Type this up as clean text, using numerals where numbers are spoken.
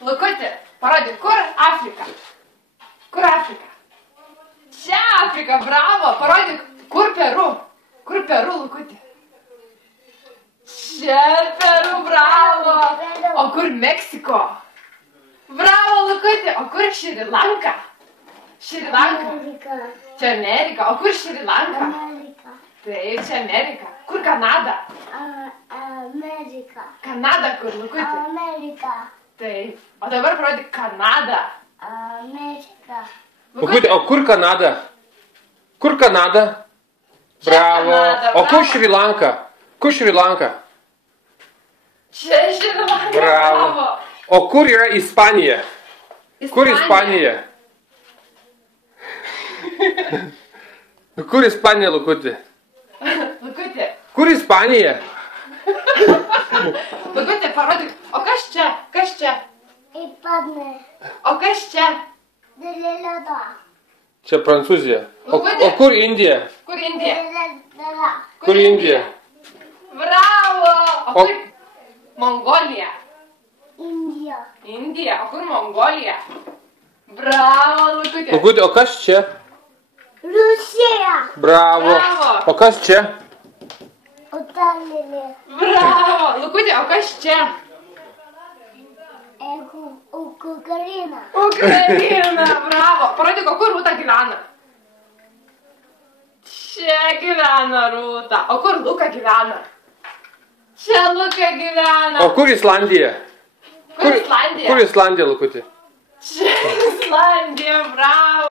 Lukutė, parodyk, kur Afrika? Kur Afrika? Čia Afrika, bravo. Parodyk, kur Peru? Kur Peru, Lukutė? Čia Peru, bravo. O kur Meksiko? Bravo, Lukutė. O kur Šri Lanka? Šri Lanka. Čia Amerika. O kur Šri Lanka? Amerika. Taip, čia Amerika. Kur Kanada? Amerika. Kanada kur, Lukutė? Amerika. Taip. O dabar parodyk Kanadą. Amerika. Lukutė, o kur Kanada? Kur Kanada? Bravo. Kanada, O kur bravo. Šri Lanka? Kur Šri Lanka? Čia Šri Lanka, Bravo. bravo. O kur yra Ispanija? Kur Ispanija? Kur Ispanija, Lukutė? Lukutė, Kur Ispanija? Lukutė, parodyk. O kas čia? Kas čia? Ipadne. O kas čia? Delelada. Čia Prancūzija. Lukutė. O kur Indija? Kur Indija? Delelada. Kur Indija? Bravo. O kur Mongolija? Indija. Indija. O kur Mongolija? Bravo, Lukutė. Lukutė, o kas čia? Rusija. Bravo. Bravo. O kas čia? Italijė. Bravo. Lukutė, o kas čia? Ukraina. Ukraina. Bravo. Parodyk, o kur Rūta gyvena? Čia gyvena Rūta. O kur Luka gyvena? Čia Luka gyvena. O kur Islandija? Kur Islandija? Kur Islandija, Lukutė? Čia Islandija, bravo.